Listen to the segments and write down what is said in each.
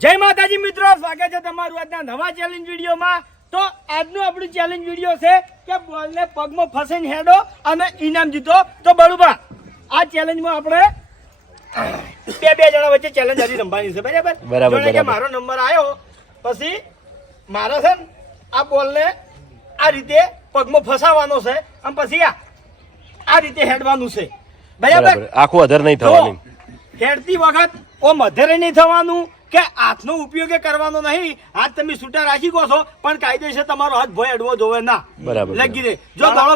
જય માતાજી મિત્રો, સ્વાગત છે તમારું આજના નવા ચેલેન્જ વિડીયોમાં। તો આજનું આપણું ચેલેન્જ વિડીયો છે કે બોલને પગમાં ફસાઈને હેડો અને ઇનામ જીતો। તો બળુભા, આ ચેલેન્જમાં આપણે બે જણા વચ્ચે ચેલેન્જ હજી રમવાની છે, બરાબર? કે મારો નંબર આવ્યો પછી મારે છે ને આ બોલને આ રીતે પગમાં ફસાવાનો છે અને પછી આ રીતે હેડવાનું છે, બરાબર? આખું અધર નહીં થવાનું, હેડતી વખત ઓમ અધરે નહીં થવાનું કે હાથનો ઉપયોગ કરવાનો નહીં। હાથ તમે છૂટા રાખી કહો છો પણ કાયદેસર તમારો હાથ ભય અડવો જોવે ના, બરાબર? લગી દે। જો દડો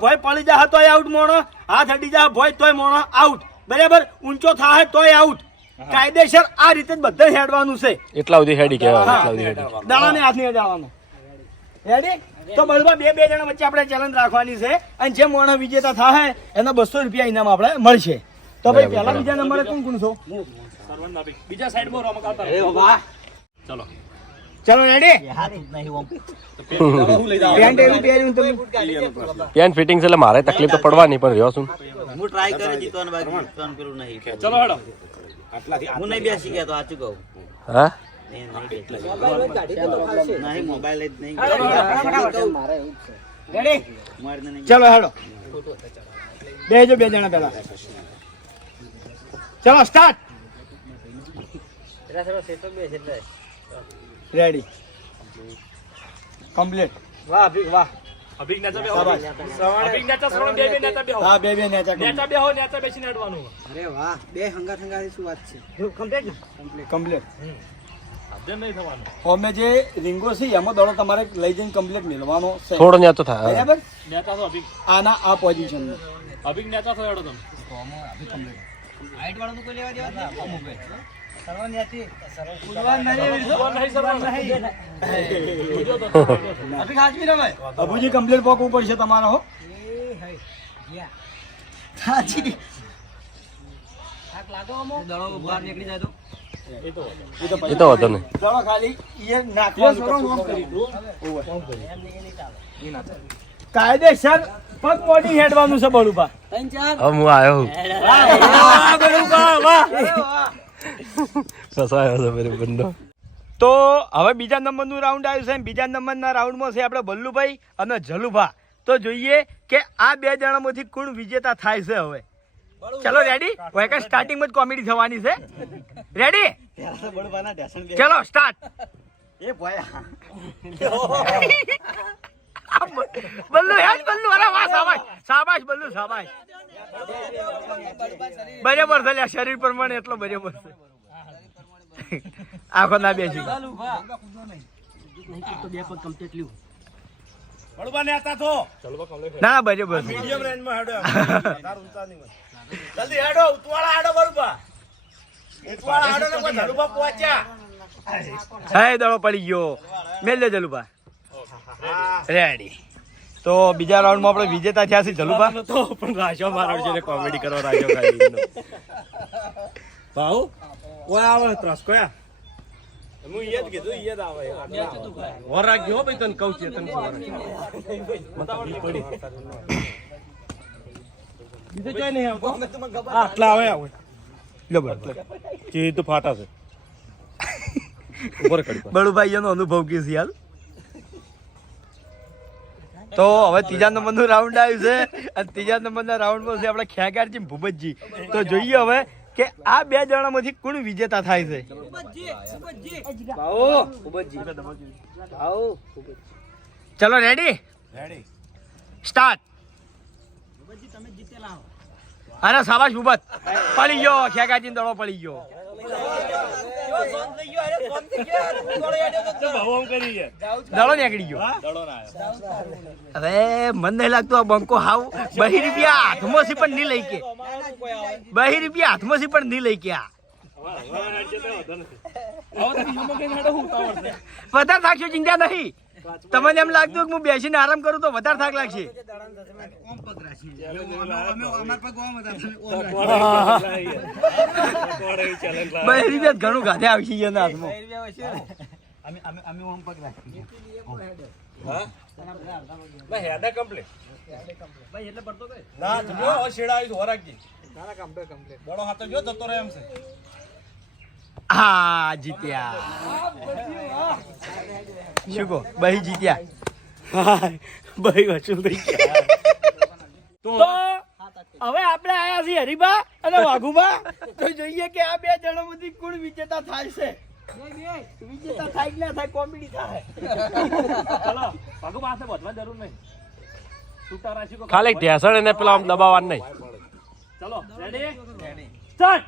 ભય પડી જાય તોય આઉટ મોણો, હાથ અડી જાય ભય તોય મોણો આઉટ, બરાબર? ઊંચો થાય તોય આઉટ। કાયદેસર આ રીતે જ બધે હેડવાનું છે। એટલા સુધી હેડી કહેવાય, દાડાને હાથ નહીં અડાડવાનો, રેડી? તો બળવા બે જણા વચ્ચે આપણે ચેલેન્જ રાખવાની છે અને જે મોણો વિજેતા થાય એના 200 રૂપિયા ઇનામ આપણે મળશે। તો ભાઈ પહેલા બીજા નંબરે કોણ છો? બીજા સાઈડમાં રમકાતા રહો। વાહ, ચલો રેડી? પેન્ટ ફિટિંગ છે એટલે મારે તકલીફ તો પડવાની, પણ રહ્યો છું હું ટ્રાય કરે જીતવાનું, બાકી જીતવાનું પેલું નહીં। ચલો હેડો। હું નહીં બેસી ગયા તો સાચું કહું, હા નહીં મોબાઈલ જ નહીં, રેડી? મારને નહીં। ચલો હેડો, બેજો બે જણા પહેલા। ચલો સ્ટાર્ટ, રેડી, કમ્પ્લીટ। વાહ અભિક, વાહ અભિક, નેચા બેહો, અભિક નેચા સોણ બે નેચા બેહો। હા, બે નેચા બેહો, નેચા બેસીને અડવાનું। અરે વાહ, બે હંગા શું વાત છે? કમ્પ્લીટ ને? કમ્પ્લીટ। અધર નહીં થવાનું। અમે જે રીંગો છે એમાં દડો તમારે લઈ જઈને કમ્પ્લીટ મેળવાનો છે, થોડો ન્યા તો થાય, બરાબર? નેતા તો અભિક, આના આ પોઝિશન અભિક નેતા તો હેડો તમે। હાઈટ વાળાનું કોઈ લેવા દેવા અભુજી કમ્પ્લીટ પોક ઉપર છે તમારો, હો? એ તો હતો નહીં। ચલો ખાલી એ નાખવાનું કાયદેસર પગ મોડી હેડવાનું છે બળુભા। હવે હું આવ્યો ફસાયો છે મેરે બંદો। તો હવે બીજા નંબરનું રાઉન્ડ આવ્યું છે। બીજા નંબરના રાઉન્ડમાં છે આપણે બલ્લુભાઈ અને જલુભા। તો જોઈએ કે આ બે જણામાંથી કોણ વિજેતા થાય છે હવે। ચલો રેડી? વેકા સ્ટાર્ટિંગમાં જ કોમેડી થવાની છે, રેડી? ચલો સ્ટાર્ટ। એ ભાઈ બલ્લુ હેડ, બલ્લુ, અરે વાહ, શાબાશ શાબાશ બલ્લુ, શાબાશ, બરાબર છે લ્યા, શરીર પ્રમાણે એટલો બરાબર છે। આખો ના બેસી ના બરાબર છે। જલ્દી હેડો, ઉતવાળા હેડો બરુબા, ઉતવાળા હેડો ને કોઈ ધરુબા પહોંચ્યા। હે દડો પડી ગયો, મેલ દે જલુભા, રેડી। તો બીજા રાઉન્ડમાં આપણે વિજેતા થયા છે જલુભા। તો પણ રાજો મારો છે કોમેડી કરવા રાજો ખાલી ભાઉ ઓય આવે ત્રાસ કોયા, હું ઈયે જ કીધું, ઈયે જ આવે વર રાખજો હો ભાઈ, તને કહું છું તને બીજે જોઈ નહીં આવતો, આટલા આવે આવે લો બરાબર ચી તો ફાટા છે ઉપર કરી બળુભાઈ એનો અનુભવ કે છે હાલ। તો હવે ત્રીજા નંબરનું રાઉન્ડ આવ્યું છે અને ત્રીજા નંબરના રાઉન્ડમાં છે આપણે ખેગારજી ભૂપતજી। તો જોઈએ હવે કે આ બે જણામાંથી કોણ વિજેતા થાય છે। ચલો રેડી? સ્ટાર્ટ। અરે શાબાશ ભૂપત, પડી ગયો, ખેગારજી દડો પડી ગયો। દડો નીકળી ગયો। હવે મને નહીં લાગતું આ બંકો હાવ 2 રૂપિયા હાથમાંથી પણ નહીં લઈ કે, 2 રૂપિયા હાથમાંથી પણ નહીં લઈ કે આ વધારે થાકશો, ચિંતા નહીં। તમને એમ લાગતું કે હું બેસીને આરામ કરું તો વધારે થાક લાગશે। 2 રૂપિયા ઘણું ગાધે આવશે એના હાથમાં। હેડા કમ્પ્લીટ ના જો શેડા આવી તો રાખજી, દડો હાથે જો જતો રહે એમ છે। હા જીત્યા શું કહો બહી જીત્યા બહી વસૂલ થઈ ગયા તો હવે આપણે આયા છીએ હરીબા અને વાઘુબા તો જોઈએ કે આ બે જણામાંથી કોણ વિજેતા થાય છે વિજેતા થાય કે ના થાય કોમેડી થાય ચલો ભગુ પાસે બધવા જરૂર નહીં છૂટા રાશિ કો ખાલી ઢેસણ એને પેલા આમ દબાવવાનું નહીં. ચલો રેડી સ્ટાર્ટ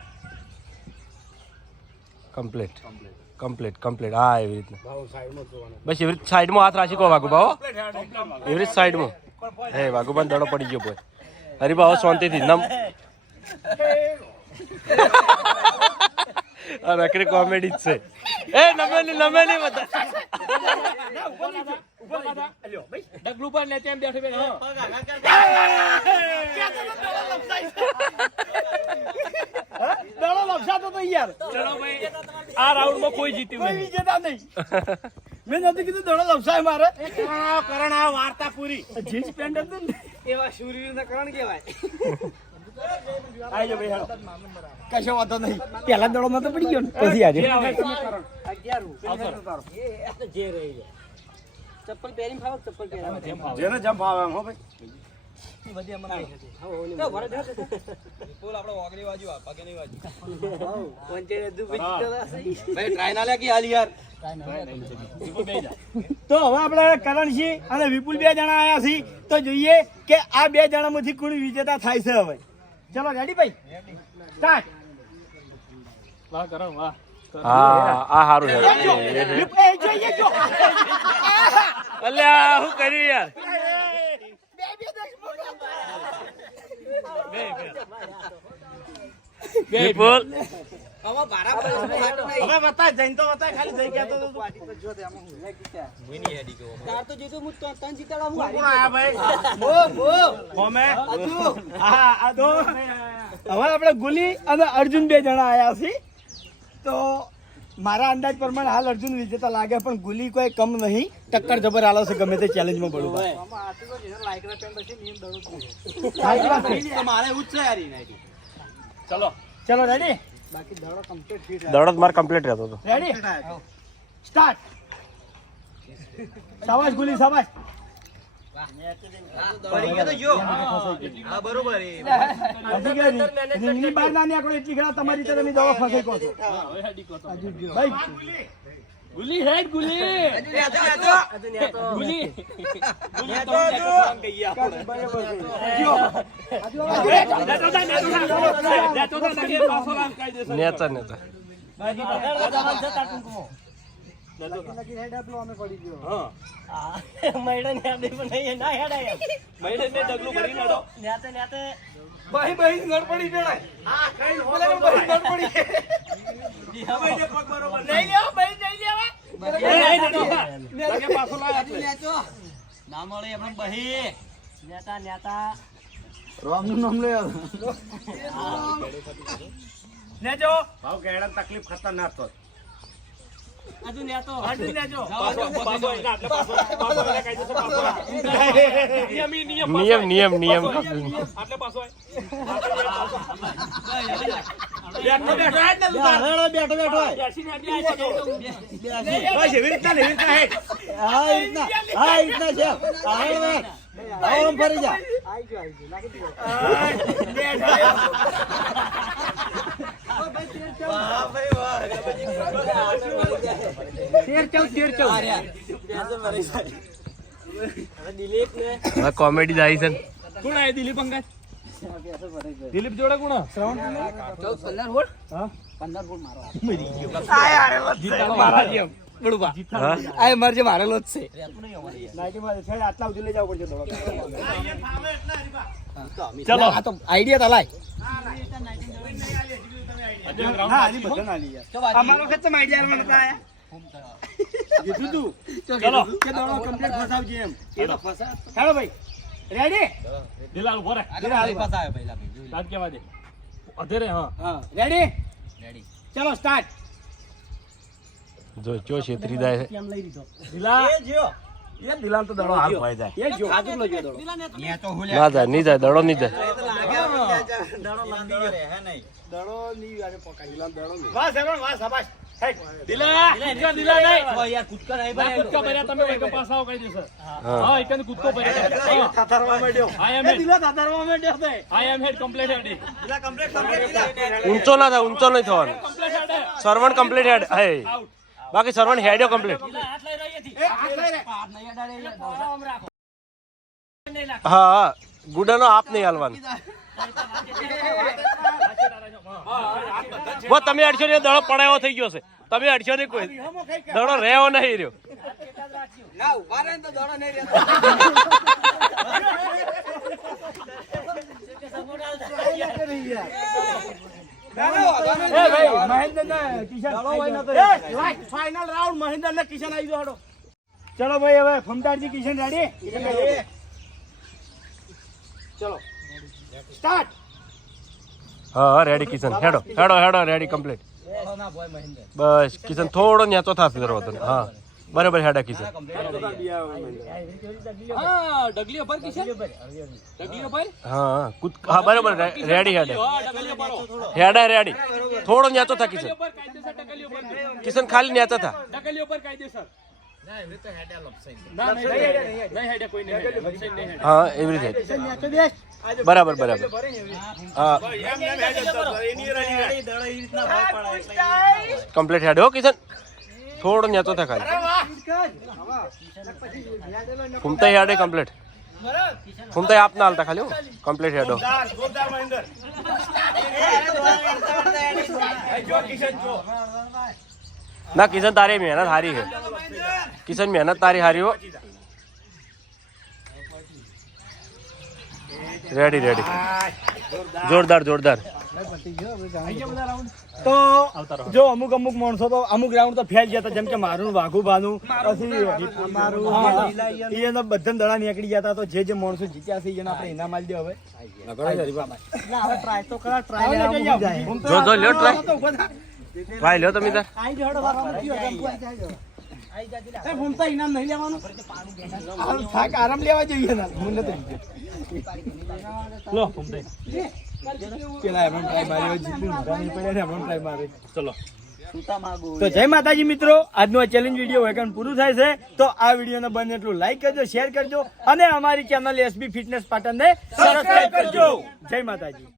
કમ્પ્લીટ હા એવી રીતના બસ એવી રીતે સાઈડમાં હાથ રાખી કો વાઘુબા હો એવી રીતે સાઈડમાં હે વાઘુબા દડો પડી ગયો બોય હરીબા હો શાંતિથી નમ આ નકરી કોમેડી જ છે એ નમેલી બધા ડગલું પર ને તેમ બેઠે બેઠે દડો લપસાતો તો યાર ચલો ભાઈ આ રાઉન્ડ માં કોઈ જીત્યું કોઈ નહીં વિજેતા નહીં મેં નથી કીધું દડો લપસાય મારે કરણ આ વાર્તા પૂરી જીન્સ પેન્ટ હતું ને એવા શૂરવીરના કરણ કહેવાય. આઈ જાઓ ભાઈ હાલો કશો વાંધો નહીં પહેલા દડોમાં તો પડી ગયો ને પછી આજે ચપ્પલ પહેરીને ફાવો ચપ્પલ પહેરાવો જેને જમ ફાવે એમ હો ભાઈ તો હવે આપણે કરણસિંહ અને વિપુલ બે જણા આયા છીએ તો જોઈએ કે આ બે જણામાંથી કોણ વિજેતા થાય છે હવે ચલો રેડી ભાઈ સ્ટાર્ટ વાહ કરણ વાહ હા આ સારું છે જોઈએ જો અલ્યા શું કર્યું યાર વિપુલ હવે બતા જઈને તો બતા ખાલી જઈ ગયા તો તાર તો જીતો હું તન જીતાડા હું કોણ આયા ભાઈ હોમે હા આ તો હવે આપણે ગુલી અને અર્જુન બે જણા આયા છીએ તો મારા અંદાજ પ્રમાણે હાલ અર્જુન વિજેતા લાગે પણ ગુલી કોઈ કમ નહીં ટક્કર જબર આલો છે ગમે તે ચેલેન્જમાં બરોબર મારે ઉચ્ચ યારી નાખી. ચલો ચલો રેડી દડો માર કમ્પ્લીટ રહેતો હતો રેડી સ્ટાર્ટ શાબાશ ગુલી શાબાશ પડી ગયો તો જો હા બરોબર એ હજી કે રીંગની બહાર ના નીકળો એટલી ઘણા તમારી તરફ દવા ફસાઈ કહો છો ભાઈ ગુલી હેડ ગુલી ગુલી નેતા ભાઈ ભાઈ નડપડી જણાય હા કઈ ભાઈ નડપડી નહીં લેવા ભાઈ નહીં લેવા ના મળે આપણે બહી નેજો ભાવ કેડા તકલીફ ખતરનાક તો અર્જુન નેજો નિયમ આટલે પાછો કોમેડી જાય છે કોણ આય દિલીપ અંગાત દિલીપ જોડે કોણ મારેલો જ છે આટલા સુધી લઈ જવું પડશે ચલો આ તો આઈડિયા તલાય હા હજી બધા ના લઈ અમારો વખત તો આઈડિયા નતા આયા કીધું તું ચલો કે દોડો કમ્પ્લીટ ફસાવજે એમ એ તો ફસા ચાલો ભાઈ રેડી દિલાલ ઉભો રે ફસાયો પહેલા સાત કેવા દે અધેરે હા હા રેડી ચલો સ્ટાર્ટ જો ચો છેતરી જાય છે કેમ લઈ લીધો દિલા એ દિલાલ તો દડો હાલ ભય જાય એ જો ન્યા તો હું ના જાય નહીં જાય દડો નહીં જાય દડો ની યારે પકડી દિલાલ દડો ની વાહ સેવણ વાહ શાબાશ હેટ દિલા દિલા નહીં ઓ યાર કૂદકા નહીં ભાઈ કૂદકો ભર્યા તમે એક પાસાઓ કરી દેશો હા હા એક કૂદકો ભર્યા થાથરવા માંડ્યો આઈ એમ એ દિલા થાથરવા માંડ્યો છે આઈ એમ હેડ કમ્પ્લીટ હેડ દિલા કમ્પ્લીટ કમ્પ્લીટ ઊંચો ના થાય ઊંચો નહીં થવાનું કમ્પ્લીટ હેડ સર્વન્ટ કમ્પ્લીટ હેડ હે બાકી સર્વન્ટ હેડ્યો કમ્પ્લીટ હાથ લઈ રહી હતી હાથ નહીં અડાડે હા હા ગુડાનો આપ નહીં હાલવાનું બસ તમે અડશો ને દડો પડાયો થઈ ગયો છે તમે અડશો ને કોઈ દડો રહેવો નહીં રહ્યો ના ઉભા રહે તો દોડો નહીં રહેતો એ ભાઈ મહેન્દ્ર ને કિશન ફાઇનલ રાઉન્ડ મહેન્દ્ર ને કિશન આવી ગયો હાડો ચલો ભાઈ હવે ફમતારજી કિશન રેડી ચલો સ્ટાર્ટ હા હા રેડી કિશન હેડો હેડો હેડો રેડી કમ્પ્લીટ બસ કિશન થોડો ન્યાચો થશે જરો હતો હા બરાબર હેડા કિશન હા ડગલી ઉપર કિશન ડગલી ઉપર હા હા બરાબર રેડી હેડે હા ડગલી ઉપર હેડા રેડી થોડો ન્યાચો થા કિશન ઉપર કાયદેસર ડગલી ઉપર કિશન ખાલી ન્યાચો થા ડગલી ઉપર કાયદેસર ના નહીં હેડે કોઈ નહીં હેડે નહીં હેડે હા એવી રીતે બરાબર બરાબર હા કમ્પ્લીટ હેડ હો કિશન થોડો ન્યાચો થા ખાલી ફૂમતા હેડે કમ્પ્લીટ ફૂમતા આપના હાલતા ખાલી કમ્પ્લીટ હેડો જોરદાર મહેન્દ્ર જો કિશન જો ના કિશન તારી મહેનત હારી છે કિશન મહેનત તારી હારી હો રેડી રેડી જોરદાર જોરદાર તો જો અમુક માણસો તો અમુક રાઉન્ડ તો ફેલ ગયા હતા જેમ કે મારું વાઘુબાનું પછી એના બધા દડા નીકળી ગયા હતા તો જે માણસો જીત્યા છે એને આપણે ઇનામ આલી દે હવે જો જો લ્યો ટ્રાય ટ્રાય લ્યો તમે તાર ઇનામ નહીં લેવાનું આરામ લેવા જોઈએ ને હું નથી લો ફૂમતે પેલા એમ ટ્રાય મારી જીતનું નહીં પડ્યા ને એમ ટ્રાય મારી ચલો તો જય માતાજી મિત્રો, આજનો આ ચેલેન્જ વિડીયો વેકન પૂરું થાય છે. તો આ વિડીયોને બને એટલું લાઈક કરજો, શેર કરજો અને અમારી ચેનલ એસબી ફિટનેસ પાટણને સબસ્ક્રાઇબ કરજો. જય માતાજી.